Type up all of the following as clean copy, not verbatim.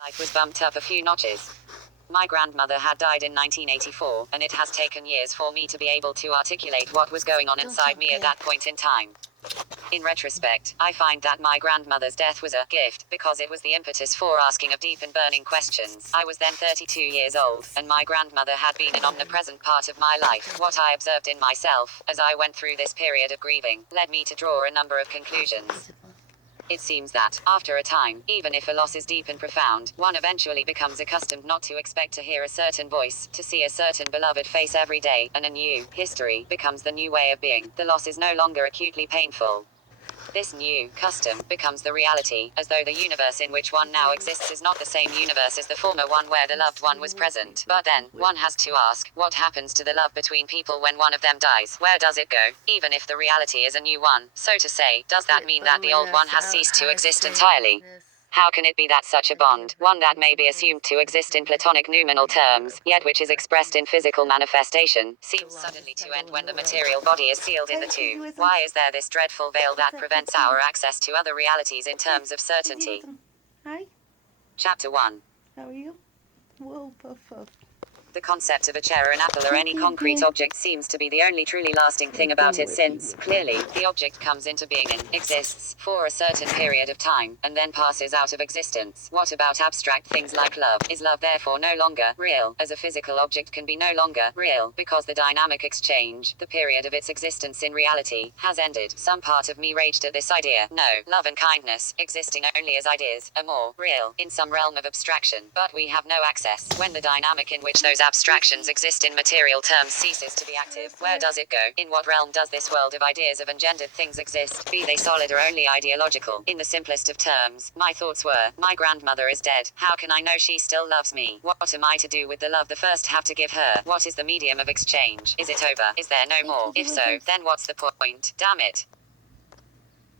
Life was bumped up a few notches. My grandmother had died in 1984, and it has taken years for me to be able to articulate what was going on inside me at that point in time. In retrospect, I find that my grandmother's death was a gift, because it was the impetus for asking of deep and burning questions. I was then 32 years old, and my grandmother had been an omnipresent part of my life. What I observed in myself, as I went through this period of grieving, led me to draw a number of conclusions. It seems that, after a time, even if a loss is deep and profound, one eventually becomes accustomed not to expect to hear a certain voice, to see a certain beloved face every day, and a new history becomes the new way of being. The loss is no longer acutely painful. This new custom becomes the reality, as though the universe in which one now exists is not the same universe as the former one where the loved one was present. But then, one has to ask, what happens to the love between people when one of them dies? Where does it go? Even if the reality is a new one, so to say, does that mean that the old one has ceased to exist entirely? How can it be that such a bond, one that may be assumed to exist in platonic noumenal terms, yet which is expressed in physical manifestation, seems suddenly to end when the material body is sealed in the tomb? Why is there this dreadful veil that prevents our access to other realities in terms of certainty? Hi, Chapter 1. how are you? Whoa, puff, puff. The concept of a chair or an apple or any concrete object seems to be the only truly lasting thing about it since, clearly, the object comes into being and exists for a certain period of time, and then passes out of existence. What about abstract things like love? Is love therefore no longer real, as a physical object can be no longer real, because the dynamic exchange, the period of its existence in reality, has ended? Some part of me raged at this idea. No, love and kindness, existing only as ideas, are more real, in some realm of abstraction, but we have no access. When the dynamic in which those abstractions exist in material terms ceases to be active, where does it go? In what realm does this world of ideas of engendered things exist, be they solid or only ideological? In the simplest of terms, my thoughts were, my grandmother is dead. How can I know she still loves me? What am I to do with the love the first have to give her? What is the medium of exchange? Is it over? Is there no more? If so, then what's the point? Damn it.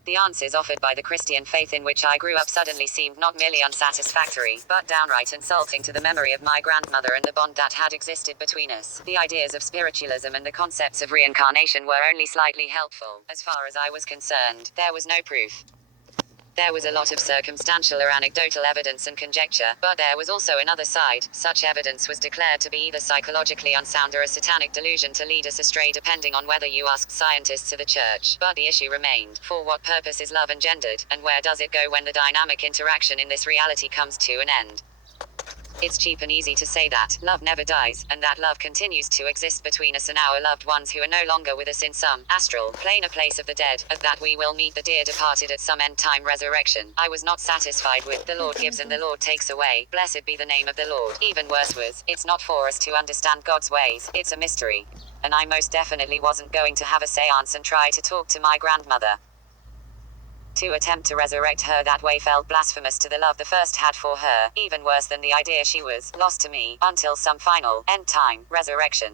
The answers offered by the Christian faith in which I grew up suddenly seemed not merely unsatisfactory, but downright insulting to the memory of my grandmother and the bond that had existed between us. The ideas of spiritualism and the concepts of reincarnation were only slightly helpful. As far as I was concerned, there was no proof. There was a lot of circumstantial or anecdotal evidence and conjecture, but there was also another side. Such evidence was declared to be either psychologically unsound or a satanic delusion to lead us astray depending on whether you asked scientists or the church. But the issue remained, for what purpose is love engendered, and where does it go when the dynamic interaction in this reality comes to an end? It's cheap and easy to say that love never dies, and that love continues to exist between us and our loved ones who are no longer with us in some astral plane or place of the dead, and that we will meet the dear departed at some end-time resurrection. I was not satisfied with the Lord gives and the Lord takes away. Blessed be the name of the Lord. Even worse was, it's not for us to understand God's ways. It's a mystery. And I most definitely wasn't going to have a seance and try to talk to my grandmother. To attempt to resurrect her that way felt blasphemous to the love the first had for her, even worse than the idea she was lost to me, until some final, end-time, resurrection.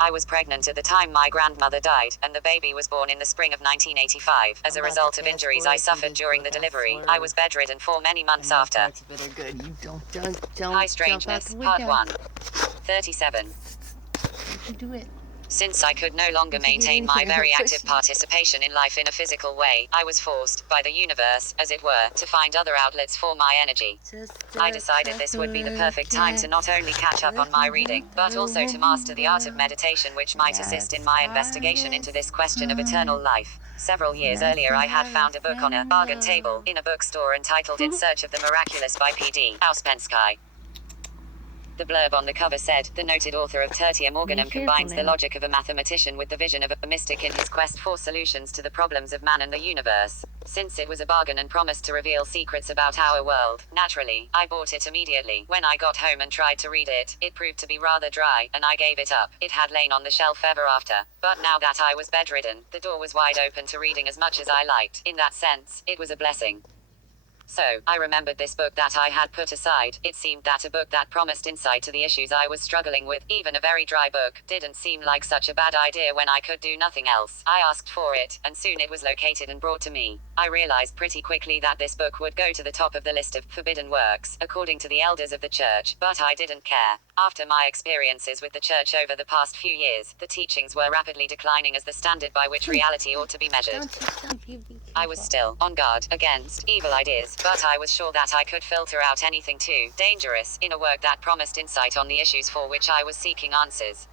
I was pregnant at the time my grandmother died, and the baby was born in the spring of 1985. As a result of injuries I suffered during the delivery, I was bedridden for many months after. High Strangeness, Part 1. 37. You do it. Since I could no longer maintain my very active participation in life in a physical way, I was forced, by the universe, as it were, to find other outlets for my energy. I decided this would be the perfect time to not only catch up on my reading, but also to master the art of meditation which might assist in my investigation into this question of eternal life. Several years earlier I had found a book on a bargain table in a bookstore entitled In Search of the Miraculous by P.D. Ouspensky. The blurb on the cover said, the noted author of Tertium Organum combines the logic of a mathematician with the vision of a mystic in his quest for solutions to the problems of man and the universe. Since it was a bargain and promised to reveal secrets about our world, naturally, I bought it immediately. When I got home and tried to read it, it proved to be rather dry, and I gave it up. It had lain on the shelf ever after. But now that I was bedridden, the door was wide open to reading as much as I liked. In that sense, it was a blessing. So, I remembered this book that I had put aside. It seemed that a book that promised insight to the issues I was struggling with, even a very dry book, didn't seem like such a bad idea when I could do nothing else. I asked for it, and soon it was located and brought to me. I realized pretty quickly that this book would go to the top of the list of forbidden works, according to the elders of the church, but I didn't care. After my experiences with the church over the past few years, the teachings were rapidly declining as the standard by which reality ought to be measured. Don't, I was still on guard against evil ideas, but I was sure that I could filter out anything too dangerous in a work that promised insight on the issues for which I was seeking answers.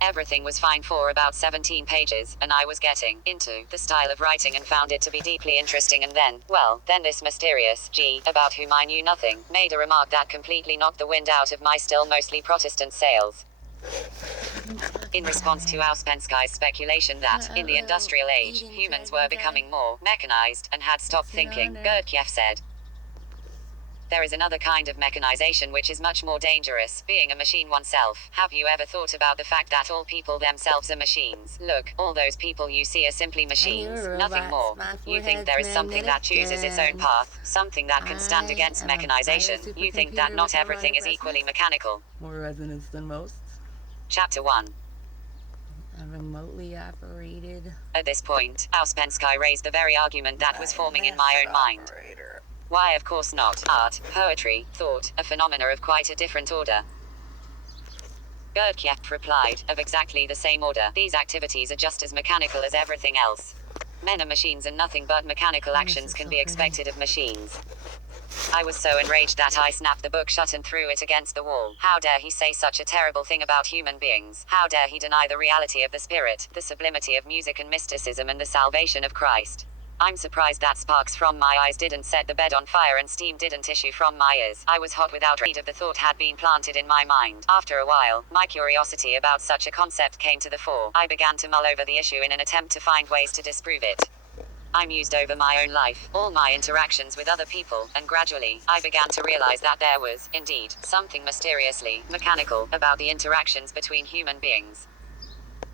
Everything was fine for about 17 pages, and I was getting into the style of writing and found it to be deeply interesting, and then this mysterious G, about whom I knew nothing, made a remark that completely knocked the wind out of my still mostly Protestant sails. In response to Ouspensky's speculation that, in the industrial age, humans were becoming more mechanized and had stopped thinking, Gurdjieff said, "There is another kind of mechanization which is much more dangerous, being a machine oneself. Have you ever thought about the fact that all people themselves are machines? Look, all those people you see are simply machines, nothing more. You think there is something that chooses its own path, something that can stand against mechanization. You think that not everything is equally mechanical." More resonance than most. Chapter 1. A remotely operated. At this point, Ouspensky raised the very argument that was forming in my own mind. Why, of course not. Art, poetry, thought, a phenomena of quite a different order. Gurdjieff replied, of exactly the same order. These activities are just as mechanical as everything else. Men are machines and nothing but mechanical actions can be expected of machines. I was so enraged that I snapped the book shut and threw it against the wall. How dare he say such a terrible thing about human beings? How dare he deny the reality of the spirit, the sublimity of music and mysticism, and the salvation of Christ? I'm surprised that sparks from my eyes didn't set the bed on fire and steam didn't issue from my ears. I was hot with outrage of the thought had been planted in my mind. After a while, my curiosity about such a concept came to the fore. I began to mull over the issue in an attempt to find ways to disprove it. I mused over my own life, all my interactions with other people, and gradually, I began to realize that there was, indeed, something mysteriously mechanical about the interactions between human beings.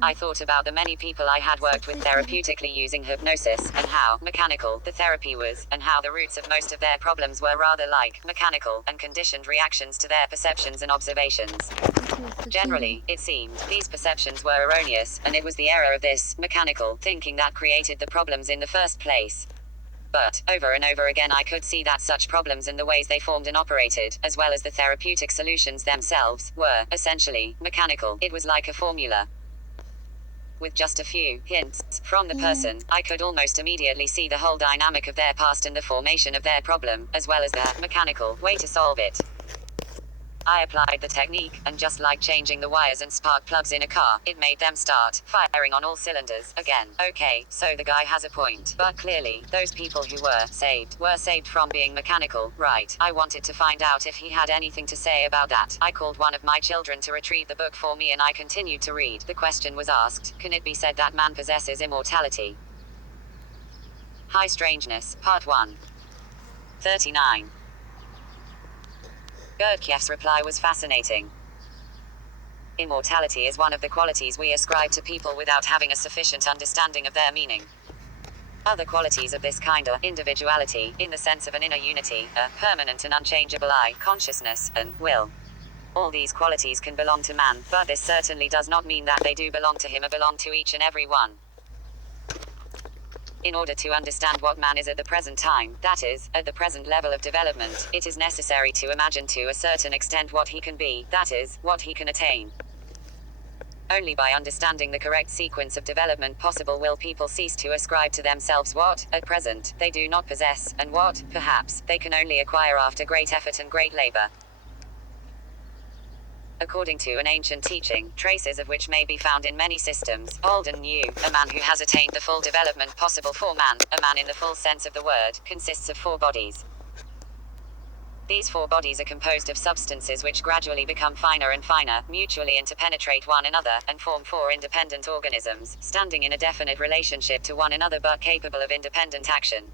I thought about the many people I had worked with therapeutically using hypnosis, and how mechanical the therapy was, and how the roots of most of their problems were rather like mechanical and conditioned reactions to their perceptions and observations. Generally, it seemed, these perceptions were erroneous, and it was the error of this mechanical thinking that created the problems in the first place. But, over and over again I could see that such problems and the ways they formed and operated, as well as the therapeutic solutions themselves, were, essentially, mechanical. It was like a formula. With just a few hints from the person, I could almost immediately see the whole dynamic of their past and the formation of their problem, as well as their mechanical way to solve it. I applied the technique, and just like changing the wires and spark plugs in a car, it made them start firing on all cylinders again. Okay, so the guy has a point. But clearly, those people who were saved from being mechanical, right? I wanted to find out if he had anything to say about that. I called one of my children to retrieve the book for me and I continued to read. The question was asked, can it be said that man possesses immortality? High Strangeness, Part 1. 39. Gurdjieff's reply was fascinating. Immortality is one of the qualities we ascribe to people without having a sufficient understanding of their meaning. Other qualities of this kind are individuality, in the sense of an inner unity, a permanent and unchangeable I, consciousness, and will. All these qualities can belong to man, but this certainly does not mean that they do belong to him or belong to each and every one. In order to understand what man is at the present time, that is, at the present level of development, it is necessary to imagine to a certain extent what he can be, that is, what he can attain. Only by understanding the correct sequence of development possible will people cease to ascribe to themselves what, at present, they do not possess, and what, perhaps, they can only acquire after great effort and great labor. According to an ancient teaching, traces of which may be found in many systems, old and new, a man who has attained the full development possible for man, a man in the full sense of the word, consists of 4 bodies. These 4 bodies are composed of substances which gradually become finer and finer, mutually interpenetrate one another, and form 4 independent organisms, standing in a definite relationship to one another but capable of independent action.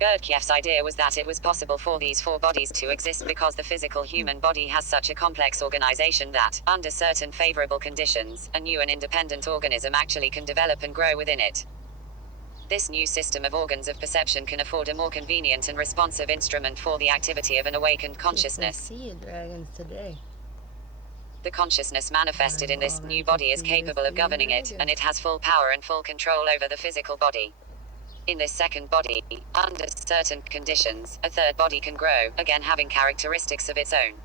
Gurdjieff's idea was that it was possible for these 4 bodies to exist because the physical human body has such a complex organization that, under certain favorable conditions, a new and independent organism actually can develop and grow within it. This new system of organs of perception can afford a more convenient and responsive instrument for the activity of an awakened consciousness. Sea dragons today. The consciousness manifested in this new body is capable of governing it, and it has full power and full control over the physical body. In this second body, under certain conditions, a third body can grow, again having characteristics of its own.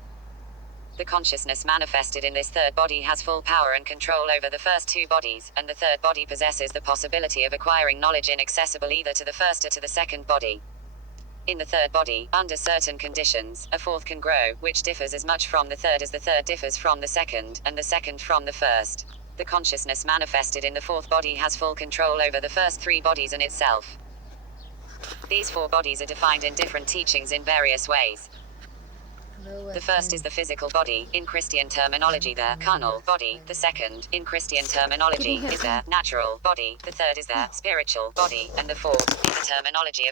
The consciousness manifested in this third body has full power and control over the first two bodies, and the third body possesses the possibility of acquiring knowledge inaccessible either to the first or to the second body. In the third body, under certain conditions, a fourth can grow, which differs as much from the third as the third differs from the second, and the second from the first. The consciousness manifested in the fourth body has full control over the first three bodies and itself. These four bodies are defined in different teachings in various ways. The first is the physical body, in Christian terminology their carnal body. The second, in Christian terminology, is their natural body. The third is their spiritual body. And the fourth, in the terminology of